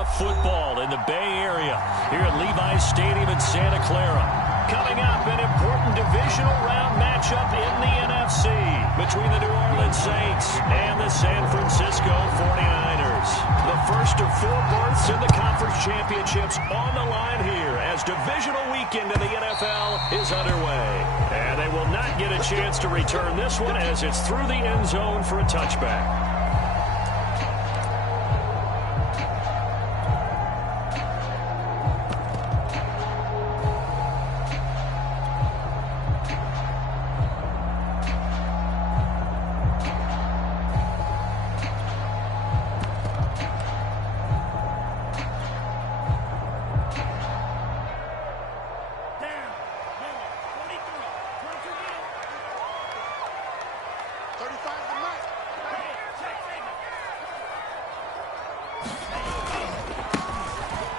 off football in the Bay Area here at Levi's Stadium in Santa Clara. Coming up, an important divisional round matchup in the NFC between the New Orleans Saints and the San Francisco 49ers. The first of 4 berths in the conference championships on the line here as divisional weekend in the NFL is underway. And they will not get a chance to return this one as it's through the end zone for a touchback.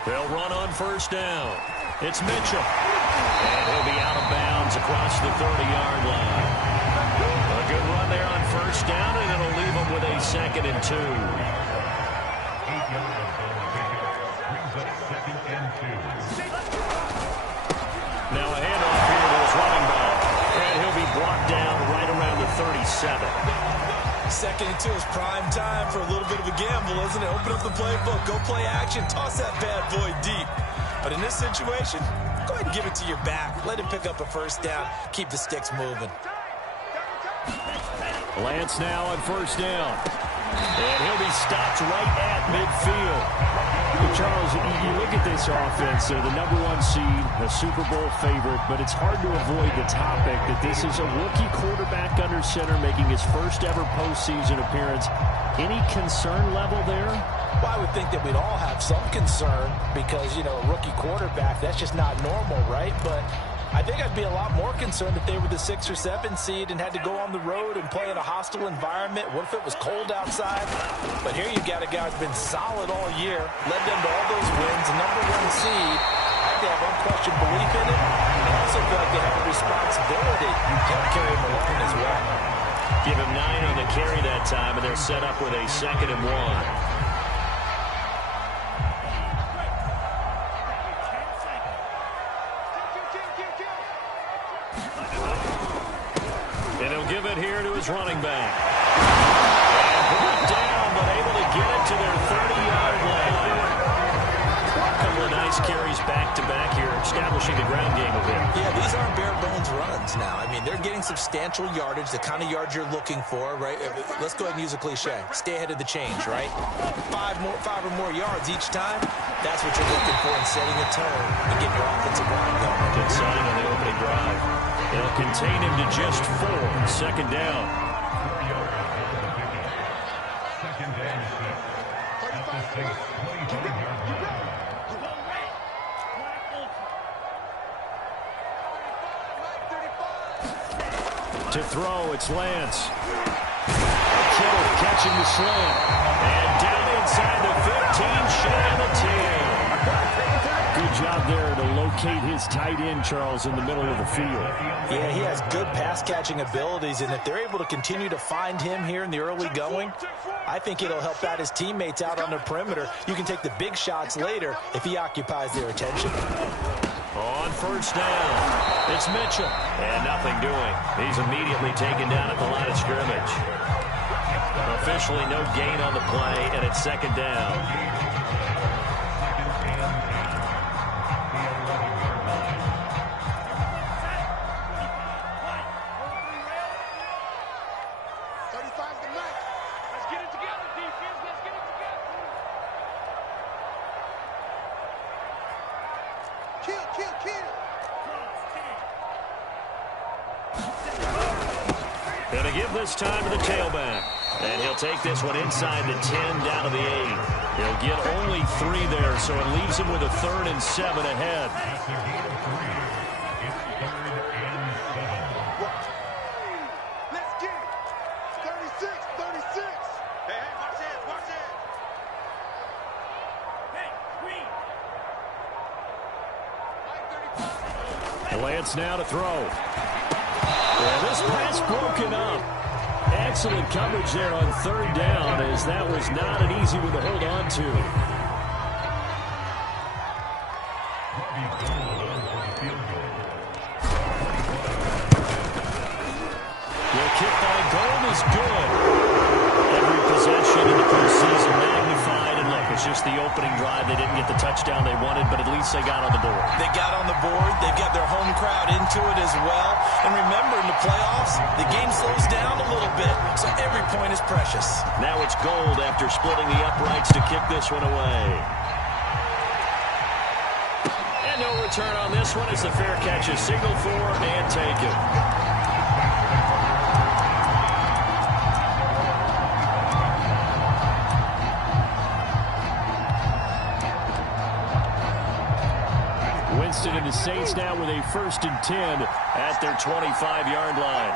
They'll run on first down. It's Mitchell. And he'll be out of bounds across the 30-yard line. A good run there on first down, and it'll leave him with a 2nd and 2. Now a handoff here to his running back. And he'll be brought down right around the 37. 2nd and 2 is prime time for a little bit of a gamble, isn't it? Open up the playbook, go play action, toss that bad boy deep. But in this situation, go ahead and give it to your back. Let him pick up a first down. Keep the sticks moving. Lance now on first down. And he'll be stopped right at midfield. Charles, you look at this offense, they're the #1 seed, a Super Bowl favorite, but it's hard to avoid the topic that this is a rookie quarterback under center making his first ever postseason appearance. Any concern level there? Well, I would think that we'd all have some concern because, you know, a rookie quarterback, that's just not normal, right? But I think I'd be a lot more concerned if they were the 6 or 7 seed and had to go on the road and play in a hostile environment. What if it was cold outside? But here you've got a guy who's been solid all year, led them to all those wins, a #1 seed. I think they have unquestioned belief in it. And I also feel like they have a responsibility to carry him along as well. Give him 9 on the carry that time, and they're set up with a 2nd and 1. And he'll give it here to his running back. And brought down, but able to get it to their 30-yard line. A couple of nice carries back-to-back here, establishing the ground game a bit. Yeah, these aren't bare-bones runs now. I mean, they're getting substantial yardage, the kind of yards you're looking for, right? Let's go ahead and use a cliche. Stay ahead of the change, right? 5 or more yards each time. That's what you're looking for in setting a tone and getting your offensive line going. Good sign on the opening drive. They'll contain him to just 4. 2nd down. To throw, it's Lance. Kittle catching the slant. And down inside the 15, shy of the 10. Good job there to locate his tight end, Charles, in the middle of the field. Yeah, he has good pass-catching abilities, and if they're able to continue to find him here in the early going, I think it'll help out his teammates out on the perimeter. You can take the big shots later if he occupies their attention. On first down, it's Mitchell. And nothing doing. He's immediately taken down at the line of scrimmage. Officially no gain on the play, and it's 2nd down. Going to give this time to the tailback. And he'll take this one inside the 10 down to the 8. He'll get only 3 there, so it leaves him with a 3rd and 7 ahead. Let's get it. 36, 36. Hey, watch that, watch that. Hey, Lance now to throw. Yeah, this pass broken up. Excellent coverage there on 3rd down, as that was not an easy one to hold on to. The kick by Gold is good. Every possession in the postseason magnified. And look, it's just the opening drive. They didn't get the touchdown they wanted, but at least they got on the board. They got on the board. They've got their home crowd into it as well. And remember, in the playoffs, the game slows down a little bit, so every point is precious. Now it's Gold after splitting the uprights to kick this one away. And no return on this one as the fair catch is signaled for and taken. Winston and the Saints now with a 1st and 10 at their 25-yard line.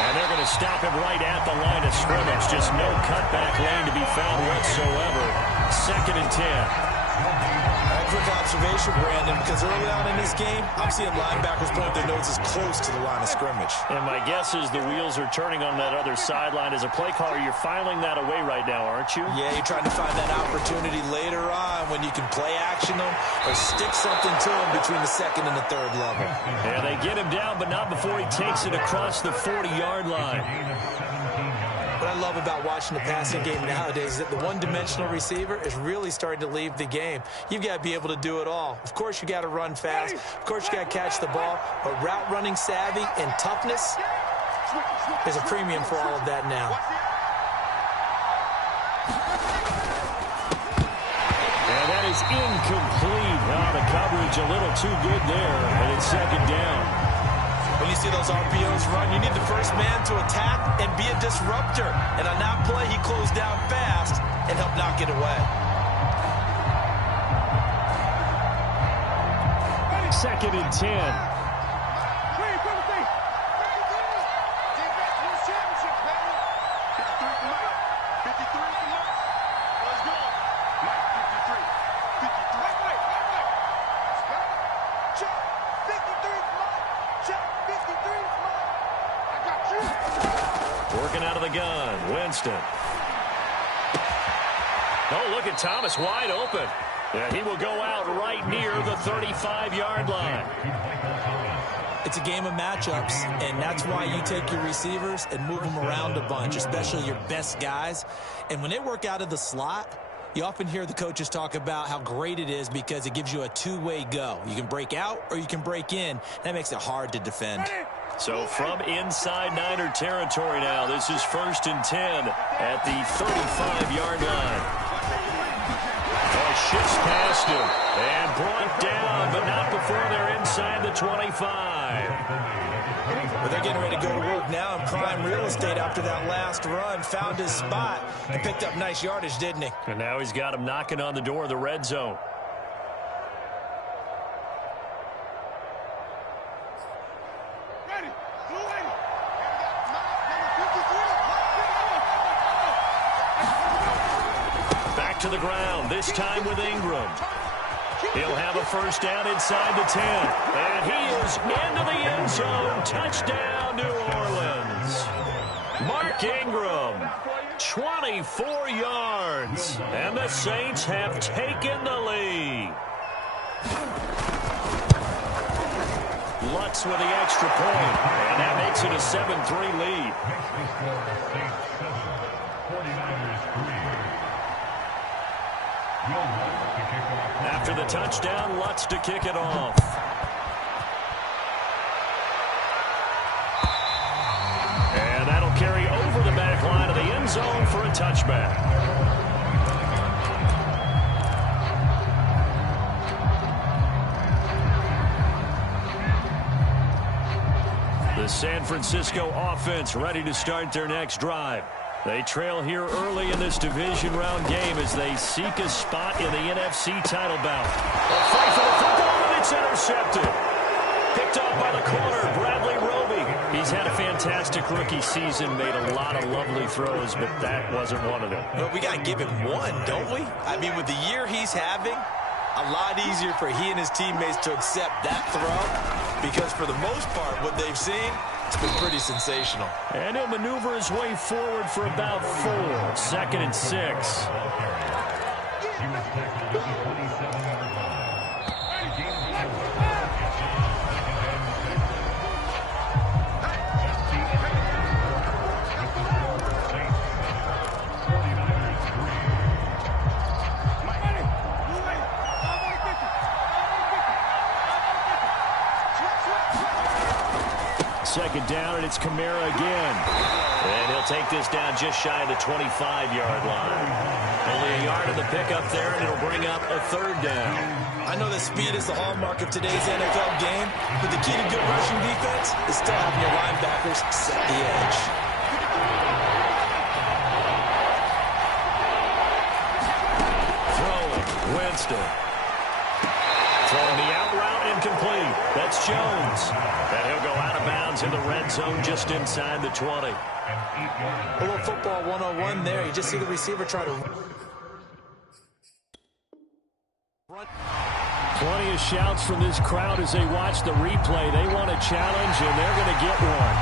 And they're going to stop him right at the line of scrimmage. Just no cutback lane to be found whatsoever. 2nd and 10. Quick observation, Brandon, because early on in this game, I'm seeing linebackers point their noses close to the line of scrimmage. And my guess is the wheels are turning on that other sideline. As a play caller, you're filing that away right now, aren't you? Yeah, you're trying to find that opportunity later on when you can play action them or stick something to them between the 2nd and the 3rd level. And they get him down, but not before he takes it across the 40-yard line. What I love about watching the passing game nowadays is that the one-dimensional receiver is really starting to leave the game. You've got to be able to do it all. Of course, you got to run fast. Of course, you got to catch the ball. But route running savvy and toughness, there's a premium for all of that now. And that is incomplete. Now the coverage a little too good there, and it's 2nd down. When you see those RPOs run, you need the first man to attack and be a disruptor. And on that play, he closed down fast and helped knock it away. 2nd and 10. Working out of the gun, Winston. Oh, look at Thomas wide open. Yeah, he will go out right near the 35-yard line. It's a game of matchups, and that's why you take your receivers and move them around a bunch, especially your best guys. And when they work out of the slot, you often hear the coaches talk about how great it is because it gives you a two-way go. You can break out or you can break in. That makes it hard to defend. So from inside Niner territory now, this is 1st and 10 at the 35-yard line. Shifts past him and brought down, but not before they're inside the 25. Well, they're getting ready to go to work now in prime real estate after that last run. Found his spot and picked up nice yardage, didn't he? And now he's got him knocking on the door of the red zone. To the ground, this time with Ingram. He'll have a first down inside the 10. And he is into the end zone. Touchdown, New Orleans. Mark Ingram, 24 yards. And the Saints have taken the lead. Lutz with the extra point. And that makes it a 7-3 lead. After the touchdown, Lutz to kick it off. And that'll carry over the back line of the end zone for a touchback. The San Francisco offense ready to start their next drive. They trail here early in this division round game as they seek a spot in the NFC title bout. A fight for the football, and it's intercepted. Picked off by the corner, Bradley Roby. He's had a fantastic rookie season, made a lot of lovely throws, but that wasn't one of them. But we got to give him one, don't we? I mean, with the year he's having, a lot easier for he and his teammates to accept that throw because for the most part, what they've seen, It's been pretty sensational. And he'll maneuver his way forward for about 4. 2nd and 6. Second down, and it's Kamara again. And he'll take this down just shy of the 25-yard line. Only a yard of the pickup there, and it'll bring up a 3rd down. I know that speed is the hallmark of today's NFL game, but the key to good rushing defense is still having your linebackers set the edge. Throwing, Winston. Throwing the out route, incomplete. That's Jones. And he'll go out of bounds in the red zone just inside the 20. A little football 101 there. You just see the receiver try to run. Plenty of shouts from this crowd as they watch the replay. They want a challenge, and they're going to get one.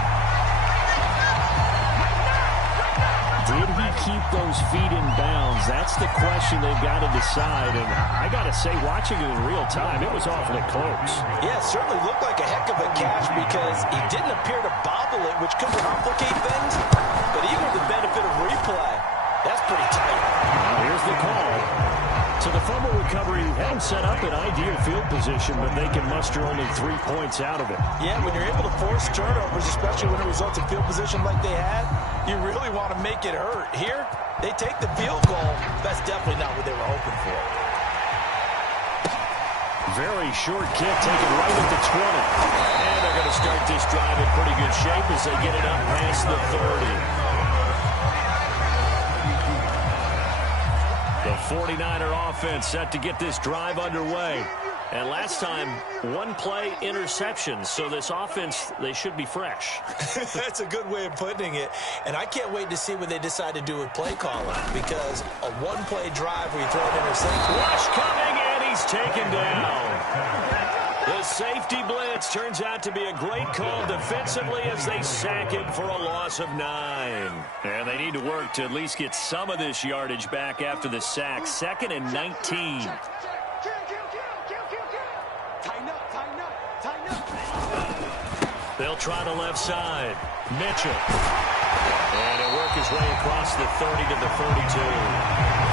Did he keep those feet in bounds? That's the question they've got to decide. And I got to say, watching it in real time, it was awfully close. Yeah, it certainly looked like a heck of a catch because he didn't appear to bobble it, which could complicate things. But even with the benefit of replay, that's pretty tight. Here's the call. So the fumble recovery had him set up in ideal field position, but they can muster only 3 points out of it. Yeah, when you're able to force turnovers, especially when it results in field position like they had, you really want to make it hurt. Here, they take the field goal. That's definitely not what they were hoping for. Very short kick taken right at the 20. And they're going to start this drive in pretty good shape as they get it up past the 30. The 49er offense set to get this drive underway. And last time, 1-play interception. So this offense, they should be fresh. That's a good way of putting it. And I can't wait to see what they decide to do with play calling. Because a 1-play drive where you throw an interception. Rush coming, and he's taken down. The safety blitz turns out to be a great call defensively as they sack him for a loss of 9. And they need to work to at least get some of this yardage back after the sack. 2nd and 19. They'll try the left side. Mitchell. And he'll work his way across the 30 to the 42.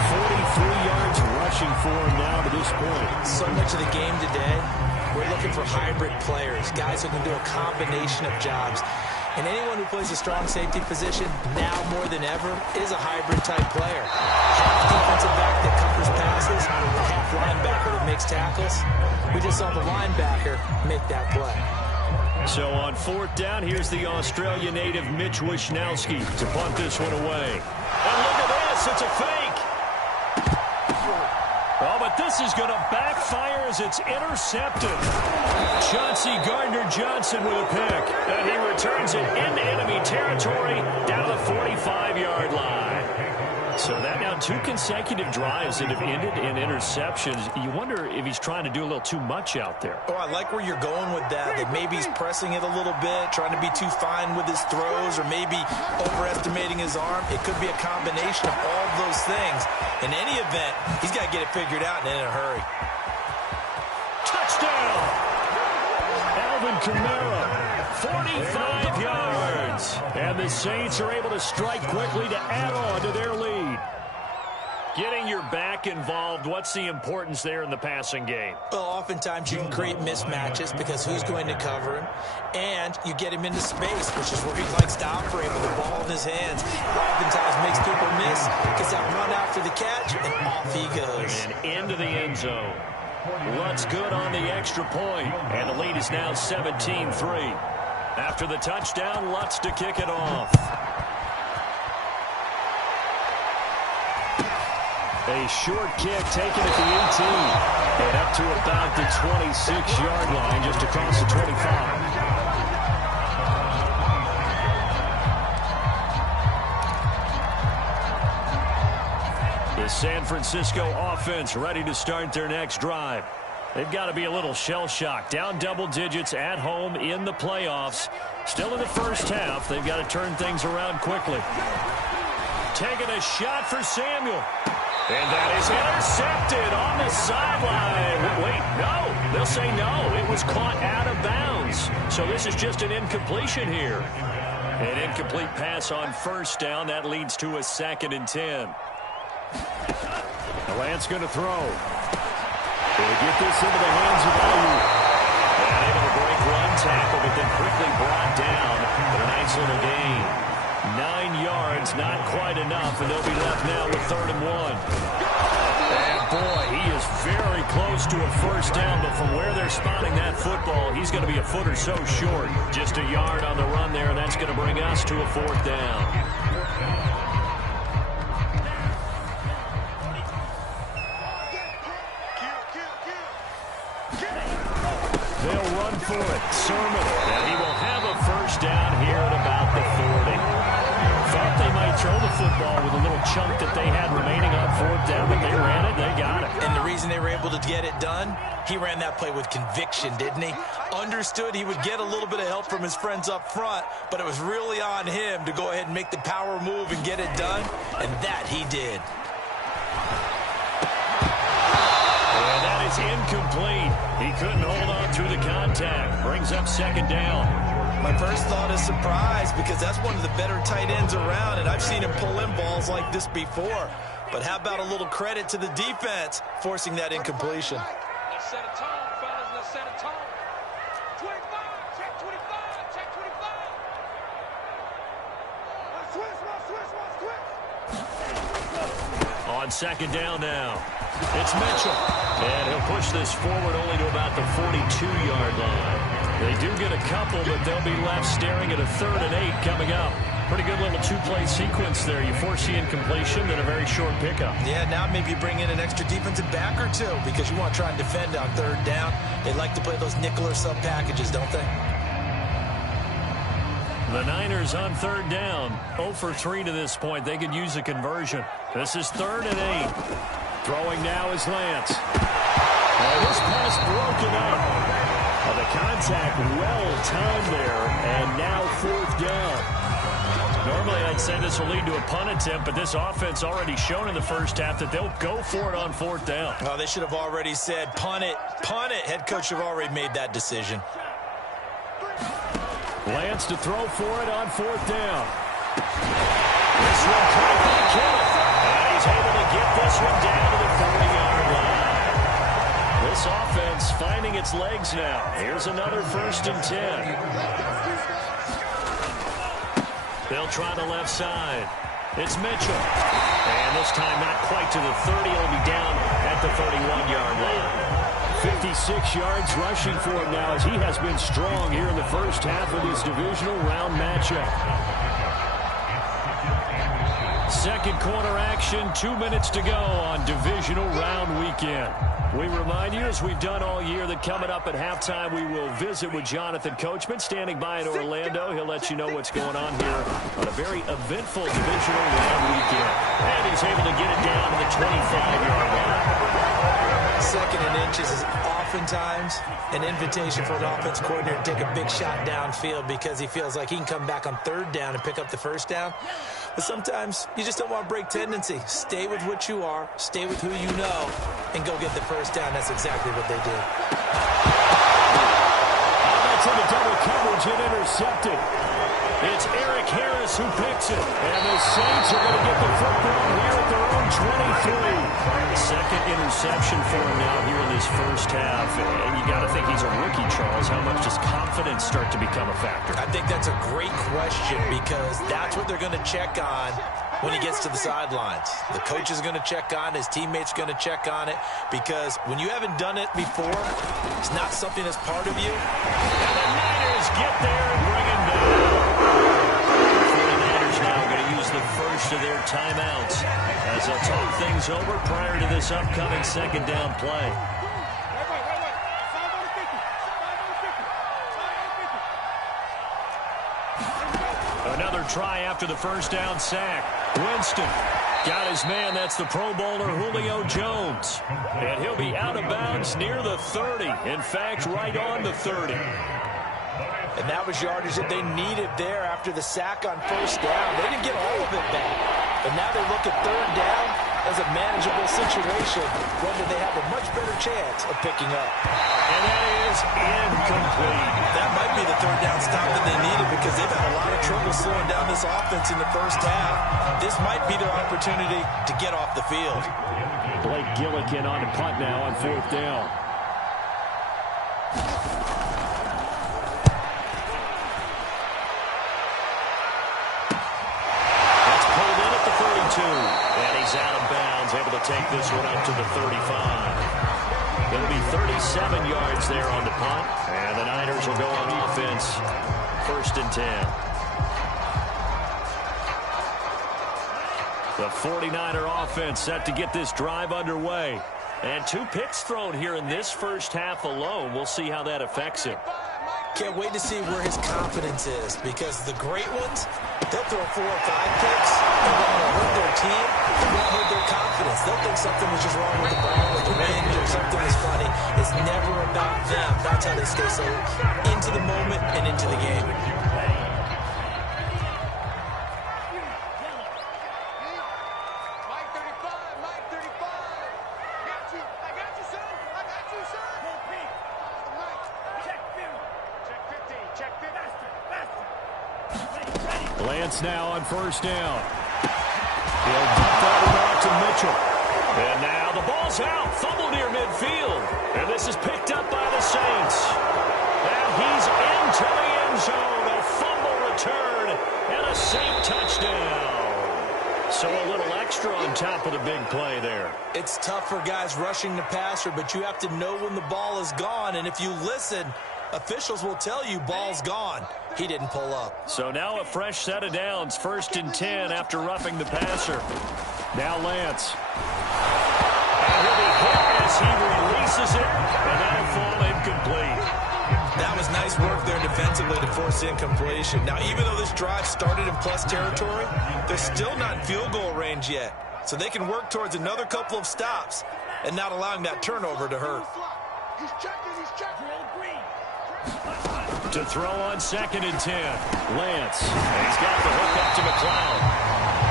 43 yards rushing for him now to this point. So much of the game today, we're looking for hybrid players, guys who can do a combination of jobs. And anyone who plays a strong safety position, now more than ever, is a hybrid-type player. Half defensive back that covers passes, half linebacker that makes tackles. We just saw the linebacker make that play. So on 4th down, here's the Australia native Mitch Wishnowsky to punt this one away. And look at this, it's a fake. Oh, but this is going to backfire as it's intercepted. Chauncey Gardner-Johnson with a pick. And he returns it into enemy territory down to the 45-yard line. So that now 2 consecutive drives that have ended in interceptions. You wonder if he's trying to do a little too much out there. Oh, I like where you're going with that. That maybe he's pressing it a little bit, trying to be too fine with his throws, or maybe overestimating his arm. It could be a combination of all of those things. In any event, he's got to get it figured out and in a hurry. Touchdown! Alvin Kamara, 45 yards. And the Saints are able to strike quickly to add on to their lead. Getting your back involved, what's the importance there in the passing game? Well, oftentimes you can create mismatches because who's going to cover him, and you get him into space, which is where he likes to operate with the ball in his hands. Oftentimes makes people miss, gets that run after the catch, and off he goes. And into the end zone. Lutz good on the extra point, and the lead is now 17-3. After the touchdown, Lutz to kick it off. A short kick taken at the 18. And up to about the 26-yard line, just across the 25. The San Francisco offense ready to start their next drive. They've got to be a little shell-shocked. Down double digits at home in the playoffs. Still in the first half. They've got to turn things around quickly. Taking a shot for Samuel. And that is intercepted on the sideline. Wait, no. They'll say no. It was caught out of bounds. So this is just an incompletion here. An incomplete pass on first down. That leads to a 2nd and 10. Lance going to throw. They'll get this into the hands of Ayuk. And able to break one tackle, but then quickly brought down. But a nice little gain. 9 yards, not quite enough, and they'll be left now with 3rd and 1. And boy, he is very close to a first down, but from where they're spotting that football, he's going to be a foot or so short. Just a yard on the run there, and that's going to bring us to a 4th down. They'll run for it. Sermon, and he will have a first down here at about the 40. Thought they might throw the football with a little chunk that they had remaining on 4th down, but they ran it, they got it. And the reason they were able to get it done, he ran that play with conviction, didn't he? Understood he would get a little bit of help from his friends up front, but it was really on him to go ahead and make the power move and get it done, and that he did. And that is incomplete. He couldn't hold on through the contact. Brings up 2nd down. My first thought is surprise, because that's one of the better tight ends around, and I've seen him pull in balls like this before. But how about a little credit to the defense forcing that incompletion? Let's set a tone, fellas. Let's set a tone. 25, check 25, check 25. On 2nd down now. It's Mitchell. And he'll push this forward only to about the 42-yard line. They do get a couple, but they'll be left staring at a 3rd and 8 coming up. Pretty good little 2-play sequence there. You force the incompletion, then a very short pickup. Yeah, now maybe you bring in an extra defensive back or two, because you want to try and defend on 3rd down. They like to play those nickel or sub packages, don't they? The Niners on 3rd down. 0 for 3 to this point. They could use a conversion. This is 3rd and 8. Throwing now is Lance. And this pass broken up. The contact well timed there, and now 4th down. Normally I'd say this will lead to a punt attempt, but this offense already shown in the first half that they'll go for it on 4th down. Oh, they should have already said, punt it, punt it. Head coach should have already made that decision. Lance to throw for it on 4th down. This one caught by Kenneth, and he's able to get this one down to the 40-yard line. This offense finding its legs now. Here's another 1st and 10. They'll try the left side. It's Mitchell. And this time not quite to the 30. He'll be down at the 31-yard line. 56 yards rushing for him now, as he has been strong here in the first half of this divisional round matchup. 2nd quarter action, 2 minutes to go on divisional round weekend. We remind you, as we've done all year, that coming up at halftime, we will visit with Jonathan Coachman, standing by in Orlando. He'll let you know what's going on here on a very eventful divisional round weekend. And he's able to get it down to the 25-yard line. 2nd and inches is oftentimes an invitation for an offense coordinator to take a big shot downfield, because he feels like he can come back on 3rd down and pick up the first down. But sometimes you just don't want to break tendency. Stay with what you are, stay with who you know, and go get the first down. That's exactly what they did. That's into double coverage and intercepted. It's Eric Harris who picks it. And the Saints are going to get the football here at their own 23. 2nd interception for him now here in this first half. And you got to think he's a rookie, Charles. How much does confidence start to become a factor? I think that's a great question, because that's what they're going to check on when he gets to the sidelines. The coach is going to check on it. His teammates are going to check on it, because when you haven't done it before, it's not something that's part of you. And the Niners get there and bring him down. The 49ers now going to use the first of their timeouts as they'll talk things over prior to this upcoming 2nd down play. Another try after the first down sack. Winston got his man. That's the Pro Bowler Julio Jones. And he'll be out of bounds near the 30. In fact, right on the 30. And that was yardage that they needed there after the sack on first down. They didn't get all of it back. But now they look at third down as a manageable situation, whether they have a much better chance of picking up. And that is incomplete. That might be the third down stop that they needed because they've had a lot of trouble slowing down this offense in the first half. This might be their opportunity to get off the field. Blake Gillikin on the punt now on fourth down. And he's out of bounds, able to take this one up to the 35. It'll be 37 yards there on the punt. And the Niners will go on offense. 1st and 10. The 49er offense set to get this drive underway. And 2 picks thrown here in this first half alone. We'll see how that affects him. Can't wait to see where his confidence is, because the great ones, they'll throw 4 or 5 picks, and when they hurt their team, it won't hurt their confidence. They'll think something was just wrong with the ball or the wind or something was funny. It's never about them. That's how they stay so into the moment and into the game. Lance now on first down. He'll dump that one off to Mitchell. And now the ball's out. Fumble near midfield. And this is picked up by the Saints. And he's into the end zone. A fumble return and a Saint touchdown. So a little extra on top of the big play there. It's tough for guys rushing the passer, but you have to know when the ball is gone. And if you listen, officials will tell you ball's gone. He didn't pull up. So now a fresh set of downs. 1st and 10 after roughing the passer. Now Lance. And he'll be hit as he releases it. And that'll fall incomplete. That was nice work there defensively to force incompletion. Now, even though this drive started in plus territory, they're still not in field goal range yet. So they can work towards another couple of stops and not allowing that turnover to hurt. He's checking, he's checking. To throw on 2nd and 10. Lance. And he's got the hook up to McLeod.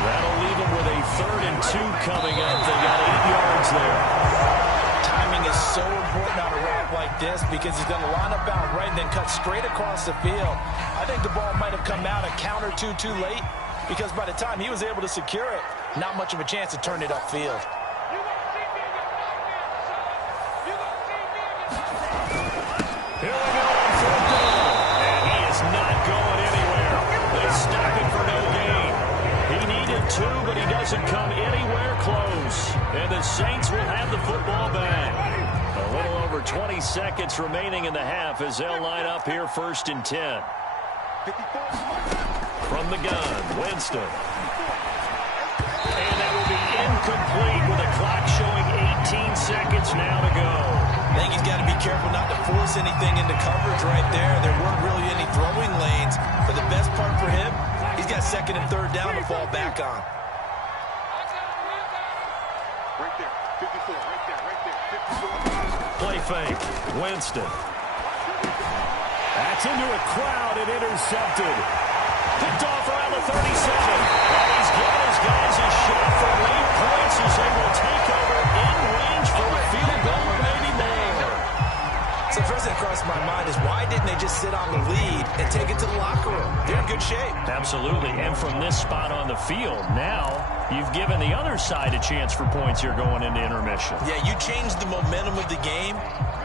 That'll leave him with a 3rd and 2 coming up. They got 8 yards there. Timing is so important on a route like this because he's going to line up out right and then cut straight across the field. I think the ball might have come out a count or two too late because by the time he was able to secure it, not much of a chance to turn it upfield. Here we go on 4th down. And he is not going anywhere. They stop him for no gain. He needed 2, but he doesn't come anywhere close. And the Saints will have the football back. A little over 20 seconds remaining in the half as they'll line up here 1st and 10. From the gun, Winston. And that will be incomplete with the clock showing 18 seconds now to go. I think he's got to be careful not to force anything into coverage right there. There weren't really any throwing lanes. But the best part for him, he's got 2nd and 3rd down to fall back on. Right there, 54, right there, right there, 54. Play fake, Winston. That's into a crowd and intercepted. Picked off around the 37. And he's giving his guys a shot for lead points as they will take over in range for a field goal or maybe more. So first thing that crossed my mind is why didn't they just sit on the lead and take it to the locker room? They're in good shape. Absolutely. And from this spot on the field, now you've given the other side a chance for points here going into intermission. Yeah, you changed the momentum of the game,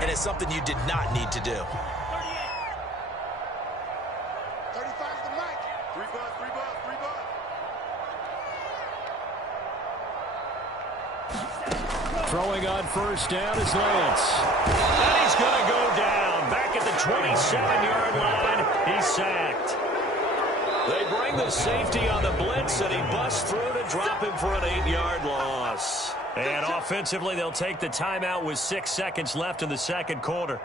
and it's something you did not need to do. 35's the mic. 3 buzz, 3 buzz, 3 buzz. Throwing on first down is Lance. And he's going to go down. Back at the 27-yard line, he's sacked. They bring the safety on the blitz, and he busts through to drop him for an 8-yard loss. And offensively, they'll take the timeout with 6 seconds left in the second quarter.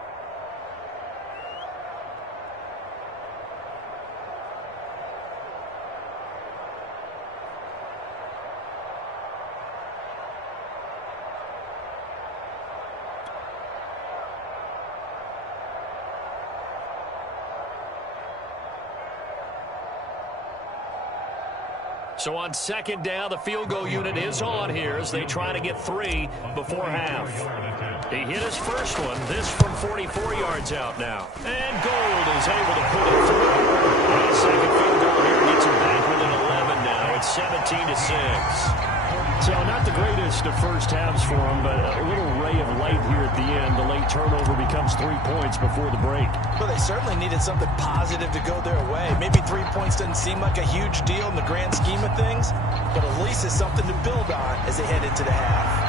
So on second down, the field goal unit is on here as they try to get 3 before half. He hit his first one, this from 44 yards out now. And Gould is able to put it through. And the second field goal here gets him back within 11 now. It's 17-6. So not the greatest of first halves for him, but a little ray of light here at the end. The late turnover becomes 3 points before the break. Well, they certainly needed something positive to go their way. Maybe 3 points doesn't seem like a huge deal in the grand scheme of things, but at least it's something to build on as they head into the half.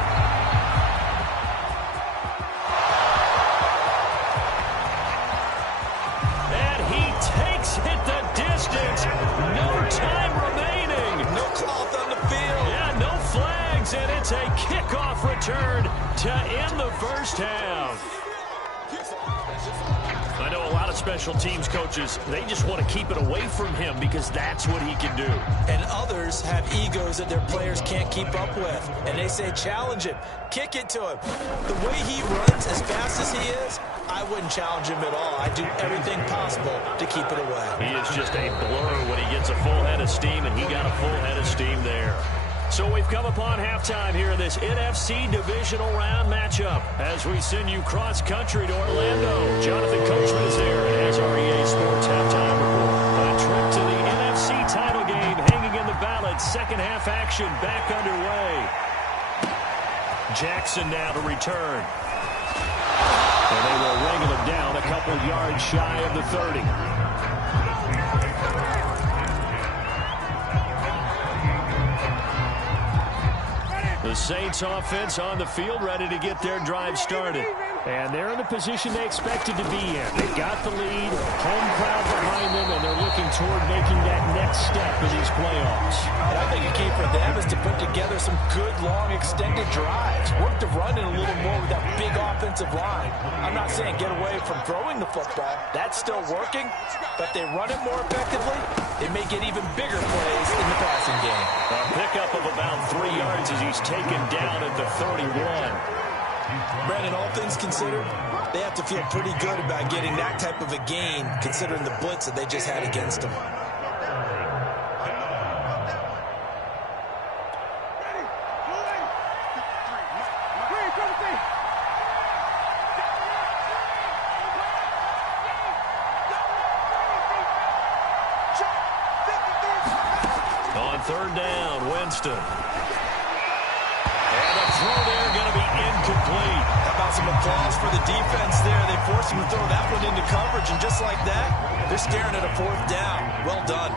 And he takes it the distance. No time remaining. No cloth on the field. Yeah, no flags, and it's a kickoff return to end the first half. I know a lot of special teams coaches, they just want to keep it away from him because that's what he can do. And others have egos that their players can't keep up with. And they say, challenge him, kick it to him. The way he runs as fast as he is, I wouldn't challenge him at all. I'd do everything possible to keep it away. He is just a blur when he gets a full head of steam, and he got a full head of steam there. So we've come upon halftime here in this NFC divisional round matchup as we send you cross-country to Orlando. Jonathan Coachman is there and has our EA Sports halftime report. A trip to the NFC title game hanging in the balance. Second half action back underway. Jackson now to return. And they will wrangle him down a couple yards shy of the 30. The Saints offense on the field, ready to get their drive started. And they're in the position they expected to be in. They got the lead, home crowd behind them, and they're looking toward making that next step in these playoffs. And I think a key for them is to put together some good, long, extended drives. Work the run in a little more with that big offensive line. I'm not saying get away from throwing the football. That's still working. But they run it more effectively, they may get even bigger plays in the passing game. A pickup of about 3 yards as he's taken down at the 31. Brandon, all things considered, they have to feel pretty good about getting that type of a gain, considering the blitz that they just had against them. On third down, Winston. And the throw there going to be incomplete. How about some applause for the defense there? They forced him to throw that one into coverage, and just like that, they're staring at a fourth down. Well done.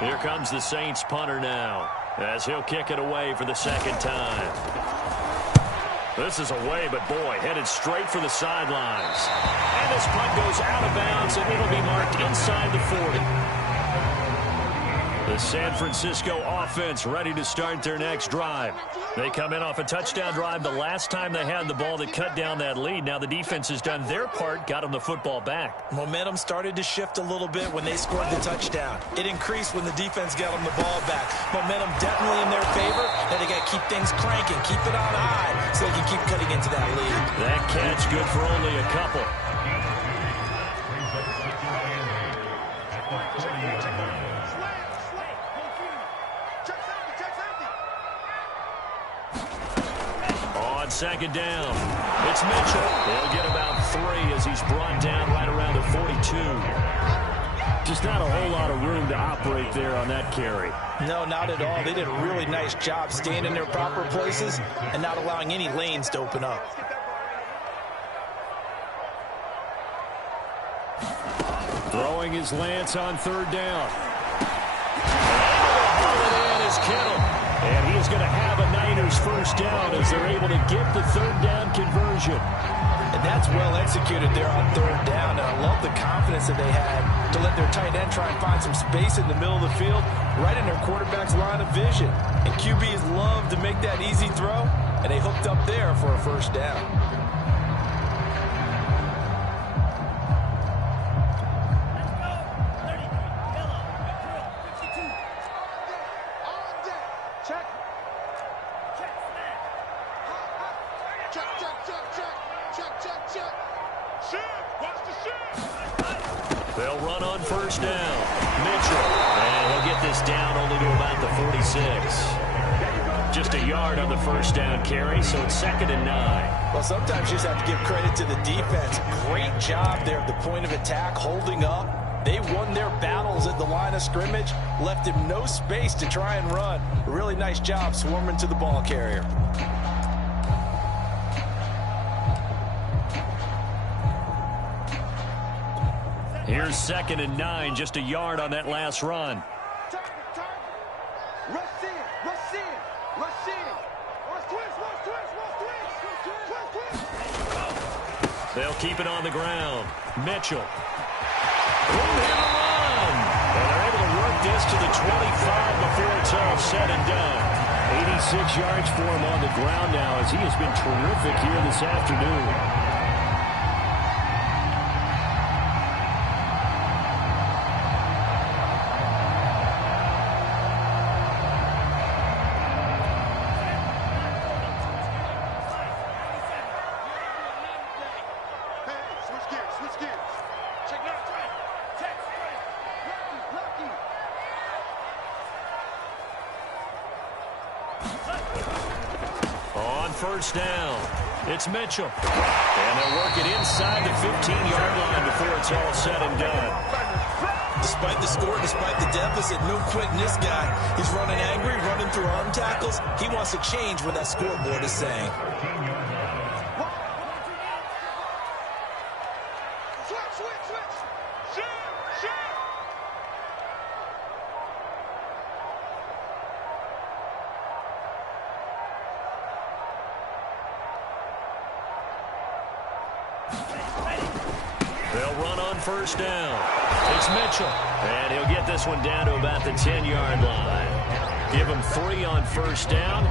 Here comes the Saints punter now, as he'll kick it away for the second time. This is away, but boy, headed straight for the sidelines. And this punt goes out of bounds, and it'll be marked inside the 40. The San Francisco offense ready to start their next drive. They come in off a touchdown drive the last time they had the ball that cut down that lead. Now the defense has done their part, got them the football back. Momentum started to shift a little bit when they scored the touchdown. It increased when the defense got them the ball back. Momentum definitely in their favor. Now they got to keep things cranking, keep it on high so they can keep cutting into that lead. That catch good for only a couple. On second down, it's Mitchell. He'll get about 3 as he's brought down right around the 42. Just not a whole lot of room to operate there on that carry. No, not at all. They did a really nice job staying in their proper places and not allowing any lanes to open up. Throwing his Lance on third down. And is Kittle. And he is going to have a Niners first down as they're able to get the third down conversion. And that's well executed there on third down. And I love the confidence that they had to let their tight end try and find some space in the middle of the field, right in their quarterback's line of vision. And QBs love to make that easy throw, and they hooked up there for a first down. Shift. Watch the shift. They'll run on first down. Mitchell. And he'll get this down only to about the 46. Just a yard on the first down carry, so it's 2nd and 9. Well, sometimes you just have to give credit to the defense. Great job there at the point of attack, holding up. They won their battles at the line of scrimmage, left him no space to try and run. A really nice job swarming to the ball carrier. Here's 2nd and 9, just a yard on that last run. Rush in. Rush in. Rush in. Watch twist. Watch twist. Watch twist. Twist. Twist. They'll keep it on the ground. Mitchell. Room here to run. And they're able to work this to the 25 before it's all said and done. 86 yards for him on the ground now as he has been terrific here this afternoon. First down. It's Mitchell. And they'll work it inside the 15-yard line before it's all said and done. Despite the score, despite the deficit, no quitting this guy. He's running angry, running through arm tackles. He wants to change what that scoreboard is saying. They'll run on first down. It's Mitchell. And he'll get this one down to about the 10-yard line. Give him 3 on first down.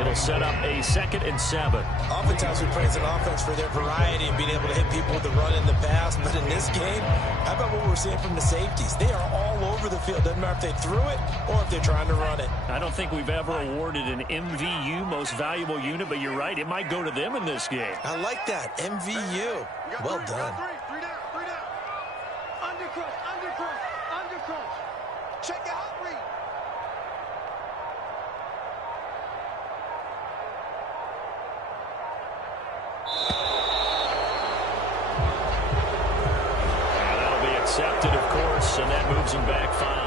It'll set up a 2nd and 7. Oftentimes we praise an offense for their variety and being able to hit people with the run in the pass. But in this game, how about what we're seeing from the safeties? They are all over the field. Doesn't matter if they threw it or if they're trying to run it. I don't think we've ever awarded an MVU, most valuable unit, but you're right. It might go to them in this game. I like that. MVU. Well done. Three down. Undercrush. Check out read. And that'll be accepted, of course, and that moves him back 5.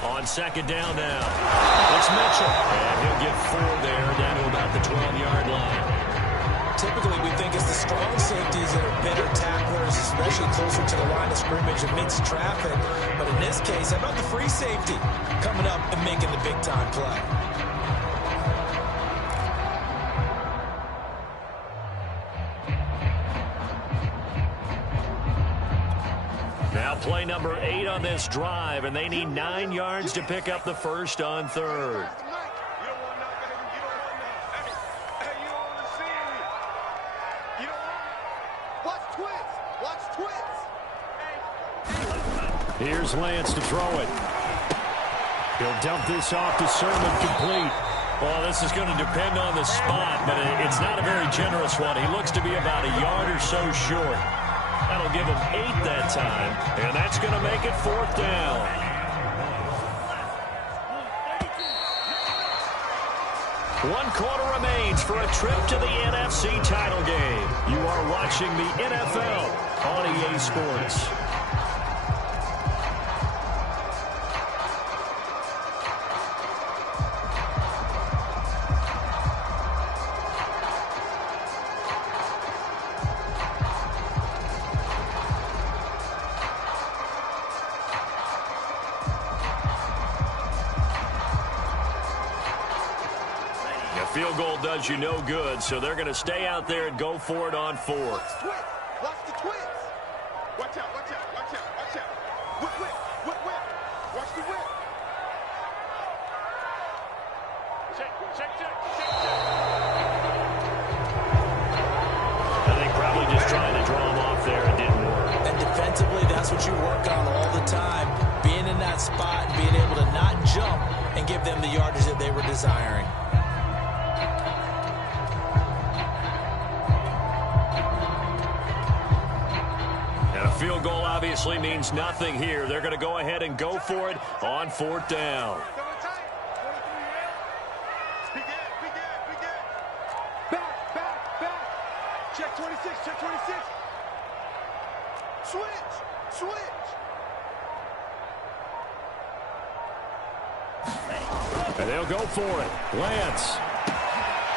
On 2nd down now. It's Mitchell. And he'll get 4 there, down to about the 12-yard line. Typically, we think it's the strong safeties that are better tacklers, especially closer to the line of scrimmage amidst traffic. But in this case, how about the free safety coming up and making the big-time play? Now play number 8 on this drive, and they need 9 yards to pick up the first on 3rd. Here's Lance to throw it. He'll dump this off to Sermon, complete. Well, this is going to depend on the spot, but it's not a very generous one. He looks to be about a yard or so short. That'll give him 8 that time, and that's going to make it 4th down. One quarter remains for a trip to the NFC title game. You are watching the NFL on EA Sports. Field goal does you no good, so they're going to stay out there and go for it on 4th. Watch the twist. Watch out. Whip. Watch the whip. I think probably just trying to draw him off there. It didn't work. And defensively, that's what you work on all the time. Being in that spot and being able to not jump and give them the yardage that they were desiring. And a field goal obviously means nothing here. They're going to go ahead and go for it on 4th down. Check 26, check 26. Switch. And they'll go for it. Lance.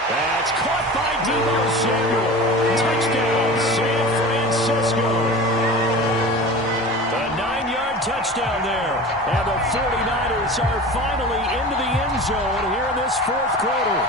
That's caught by Deebo Samuel. Touchdown, San Francisco. A 9-yard touchdown there. And the 49ers are finally into the end zone here in this 4th quarter.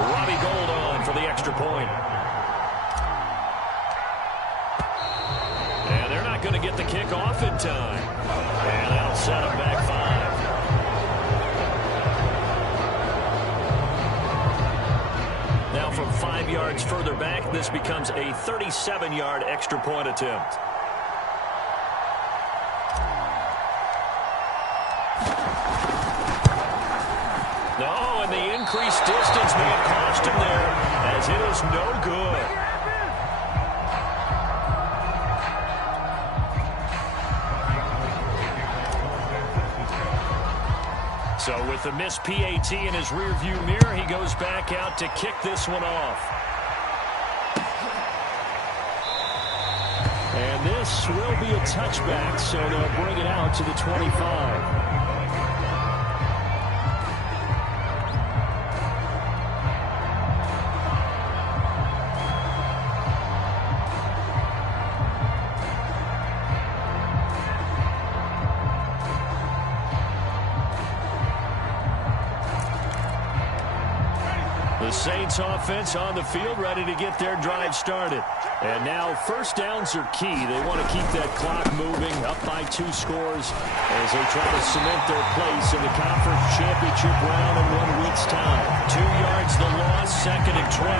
Robbie Gould on for the extra point. And they're not going to get the kick off in time. And that'll set them back 5. Now from 5 yards further back, this becomes a 37-yard extra point attempt. No, and the increased distance may have cost him there, as it is no good. So with the missed PAT in his rearview mirror, he goes back out to kick this one off. And this will be a touchback, so they'll bring it out to the 25. The Saints offense on the field, ready to get their drive started. And now 1st downs are key. They want to keep that clock moving, up by 2 scores as they try to cement their place in the conference championship round in 1 week's time. 2 yards the loss, 2nd and 12.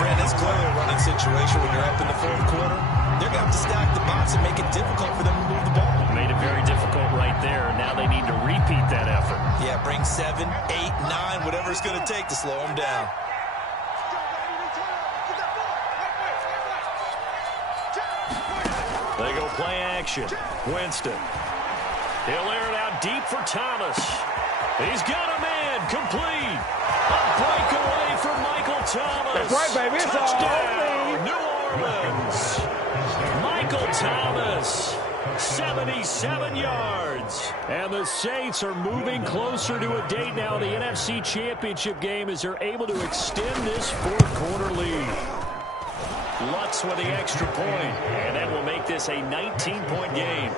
Brandon, it's clearly a running situation when you're up in the 4th quarter. They're going to have to stack the box and make it difficult for them to move the ball. Made it very difficult right there. Now they need to repeat that effort. Yeah, bring 7, 8, 9, whatever it's going to take to slow them down. They go play action. Winston. He'll air it out deep for Thomas. He's got a man. Complete. A breakaway for Michael Thomas. That's right, baby. It's Touchdown, New Orleans. Michael Thomas, 77 yards. And the Saints are moving closer to a date now in the NFC Championship game as they're able to extend this 4th quarter lead. Lutz with the extra point, and that will make this a 19-point game.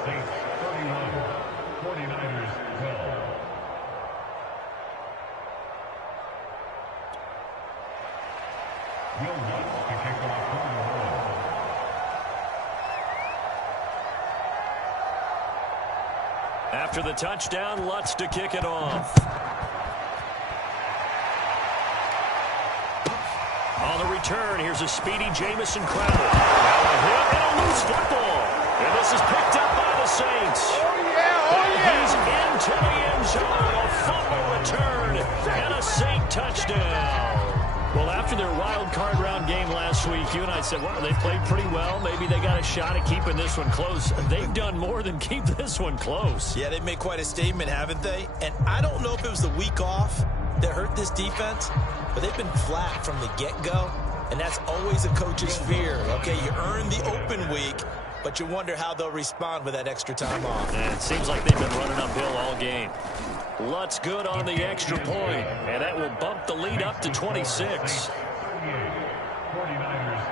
After the touchdown, Lutz to kick it off. On the return, here's a speedy Jamison Crowder. Now a hit and a loose football. And this is picked up by the Saints. He's into the end zone. A fumble return and a Saint touchdown. Well, after their wild card round game last week, you and I said, well, they played pretty well. Maybe they got a shot at keeping this one close. They've done more than keep this one close. Yeah, they've made quite a statement, haven't they? And I don't know if it was the week off that hurt this defense, but they've been flat from the get-go, and that's always a coach's fear. Okay, you earn the open week, but you wonder how they'll respond with that extra time off. And it seems like they've been running uphill all game. Lutz good on the extra point, and that will bump the lead up to 26. 49ers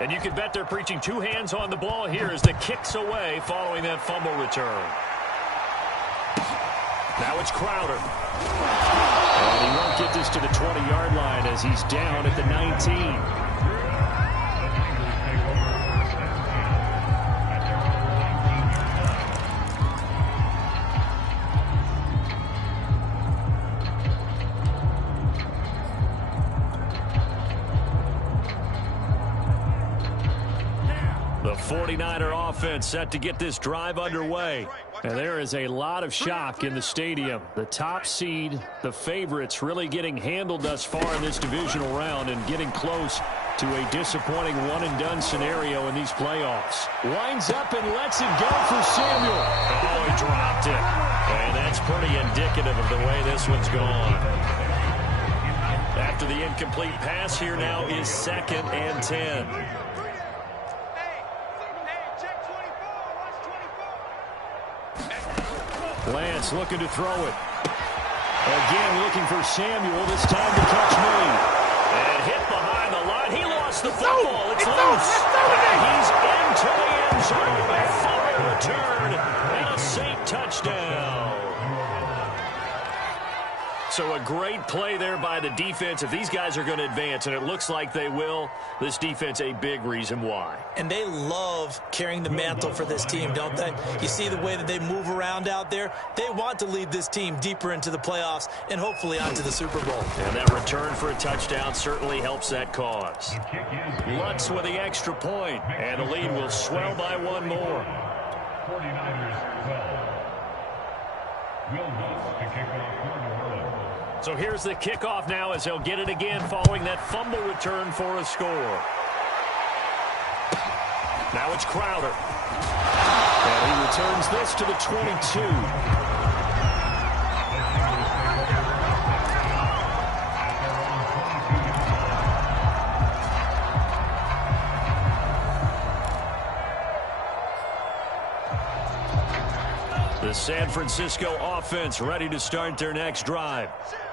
And you can bet they're preaching two hands on the ball here as the kick's away following that fumble return. Now it's Crowder. And he won't get this to the 20-yard line as he's down at the 19. The 49er offense set to get this drive underway. And there is a lot of shock in the stadium. The top seed, the favorites, really getting handled thus far in this divisional round and getting close to a disappointing one-and-done scenario in these playoffs. Winds up and lets it go for Samuel. Oh, he dropped it. And that's pretty indicative of the way this one's gone. After the incomplete pass, here now is 2nd and 10. Lance looking to throw it. Again looking for Samuel. This time to catch me. And hit behind the line. He lost the football. It's loose. And he's into the end zone. A fumble return and a Saint touchdown. So a great play there by the defense. If these guys are going to advance, and it looks like they will, this defense a big reason why. And they love carrying the mantle for this team, don't they? You see the way that they move around out there? They want to lead this team deeper into the playoffs and hopefully onto the Super Bowl. And that return for a touchdown certainly helps that cause. Lutz with the extra point, and the lead will swell by one more. 49ers 12. Will Lutz to kick off for New Orleans. So here's the kickoff now as they'll get it again following that fumble return for a score. Now it's Crowder. And he returns this to the 22. The San Francisco offense ready to start their next drive.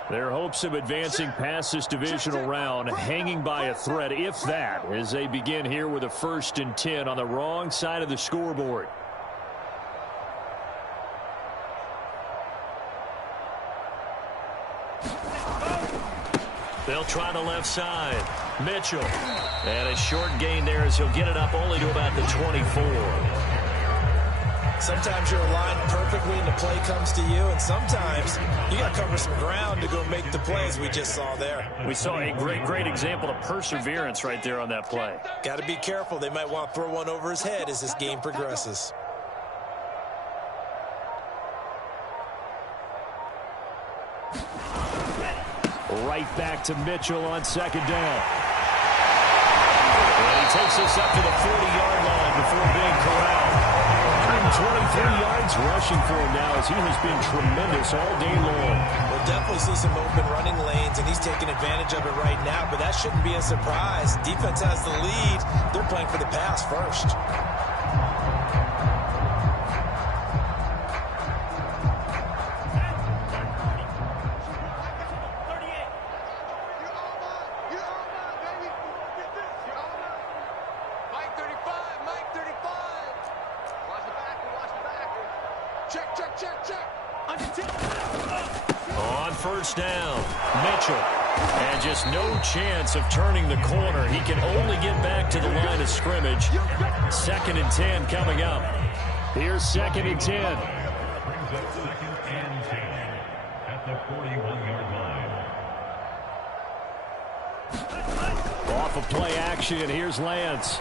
Their hopes of advancing past this divisional round hanging by a thread, if that, as they begin here with a 1st and 10 on the wrong side of the scoreboard. They'll try the left side. Mitchell. And a short gain there as he'll get it up only to about the 24. Sometimes you're aligned perfectly and the play comes to you, and sometimes you got to cover some ground to go make the plays we just saw there. We saw a great example of perseverance right there on that play. Got to be careful. They might want to throw one over his head as this game progresses. Right back to Mitchell on 2nd down. And he takes us up to the 40-yard line before being corralled. 123 yards rushing for him now as he has been tremendous all day long. We'll definitely see some open running lanes, and he's taking advantage of it right now, but that shouldn't be a surprise. Defense has the lead. They're playing for the pass first. On 1st down, Mitchell. And just no chance of turning the corner. He can only get back to the line of scrimmage. 2nd and 10 coming up. Here's 2nd and 10. Brings up 2nd and 10 at the 41-yard line. Off of play action, here's Lance.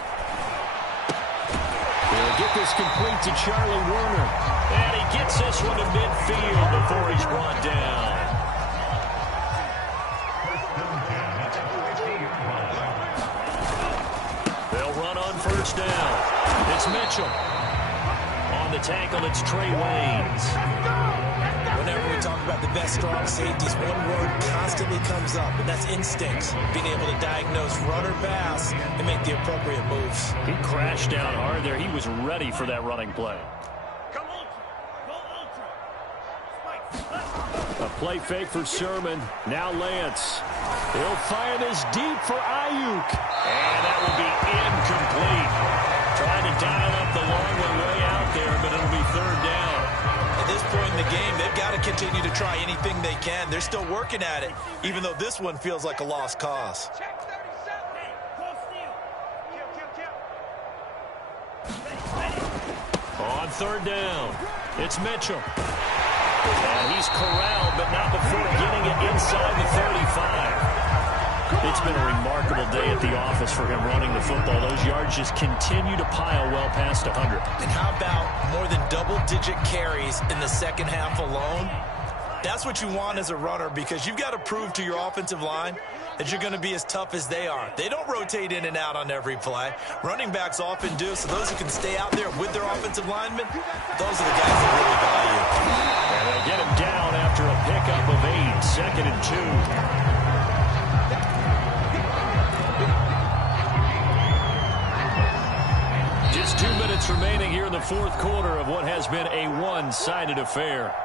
He'll get this complete to Charlie Warner. And he gets this one to midfield before he's brought down. They'll run on 1st down. It's Mitchell. On the tackle, it's Trey Waynes. Whenever we talk about the best strong safeties, one word constantly comes up, and that's instincts. Being able to diagnose run or pass and make the appropriate moves. He crashed down hard there. He was ready for that running play. A play fake for Sermon. Now Lance. He'll fire this deep for Ayuk. And that will be incomplete. Trying to dial up the long way out there, but it'll be third down. At this point in the game, they've got to continue to try anything they can. They're still working at it, even though this one feels like a lost cause. Check 37. Hey, go steal. On third down, it's Mitchell. And he's corralled, but not before getting it inside the 35. It's been a remarkable day at the office for him running the football. Those yards just continue to pile well past 100. And how about more than double-digit carries in the second half alone? That's what you want as a runner, because you've got to prove to your offensive line that you're going to be as tough as they are. They don't rotate in and out on every play. Running backs often do, so those who can stay out there with their offensive linemen, those are the guys that really value. And they'll get him down after a pickup of 8, 2nd and 2. Just 2 minutes remaining here in the fourth quarter of what has been a one-sided affair.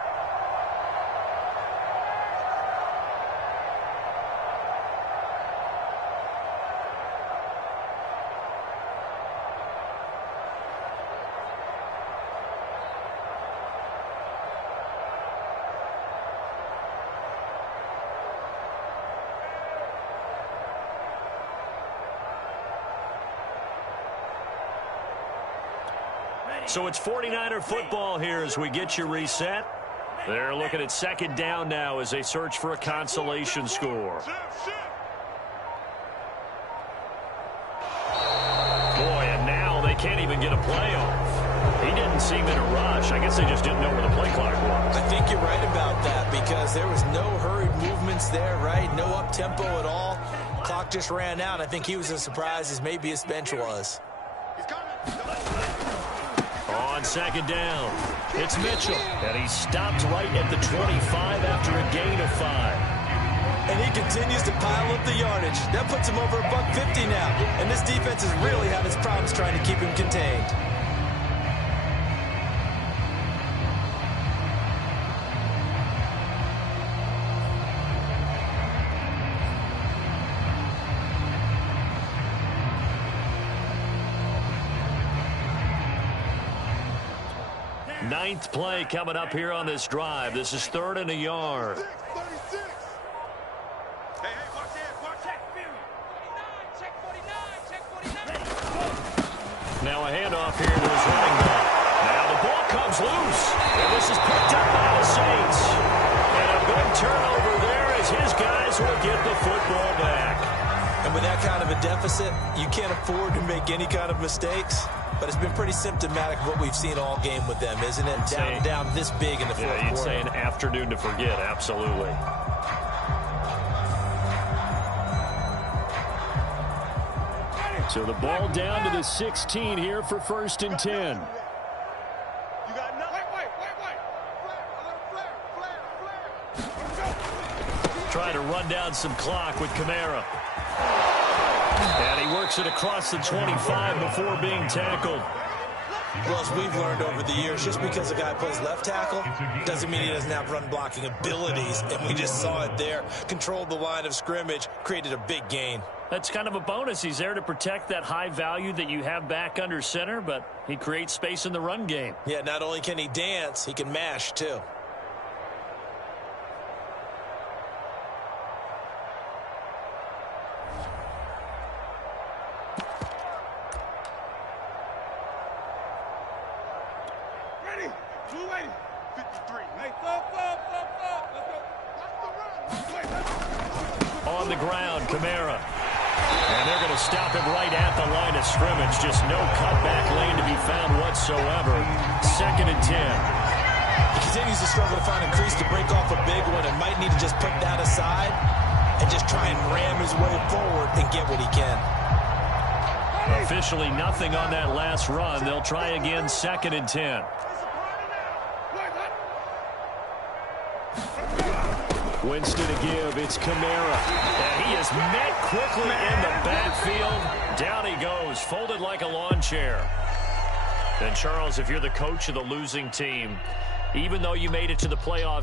So it's 49er football here as we get you reset. They're looking at second down now as they search for a consolation score. Boy, and now they can't even get a play off. He didn't seem in a rush. I guess they just didn't know where the play clock was. I think you're right about that, because there was no hurried movements there, right? No up-tempo at all. Clock just ran out. I think he was as surprised as maybe his bench was. On second down, it's Mitchell. And he stopped right at the 25 after a gain of 5. And he continues to pile up the yardage. That puts him over $150 now. And this defense has really had its problems trying to keep him contained. Ninth play coming up here on this drive. This is 3rd and a yard. Now a handoff here to his running back. Now the ball comes loose. And this is picked up by the Saints. And a big turnover there as his guys will get the football back. And with that kind of a deficit, you can't afford to make any kind of mistakes. But it's been pretty symptomatic of what we've seen all game with them, isn't it? Down this big in the fourth quarter. Yeah, you'd say an afternoon to forget, absolutely. So the ball down to the 16 here for 1st and 10. Trying to run down some clock with Kamara. And he works it across the 25 before being tackled. Well, as we've learned over the years, just because a guy plays left tackle doesn't mean he doesn't have run blocking abilities. And we just saw it there. Controlled the line of scrimmage, created a big gain. That's kind of a bonus. He's there to protect that high value that you have back under center, but he creates space in the run game. Yeah, not only can he dance, he can mash too. On the ground, Kamara. And they're going to stop him right at the line of scrimmage. Just no cutback lane to be found whatsoever. 2nd and 10. He continues to struggle to find a crease to break off a big one and might need to just put that aside and just try and ram his way forward and get what he can. Officially nothing on that last run. They'll try again, 2nd and 10. Winston to give. It's Kamara. And he is met quickly in the backfield. Down he goes, folded like a lawn chair. And Charles, if you're the coach of the losing team, even though you made it to the playoffs,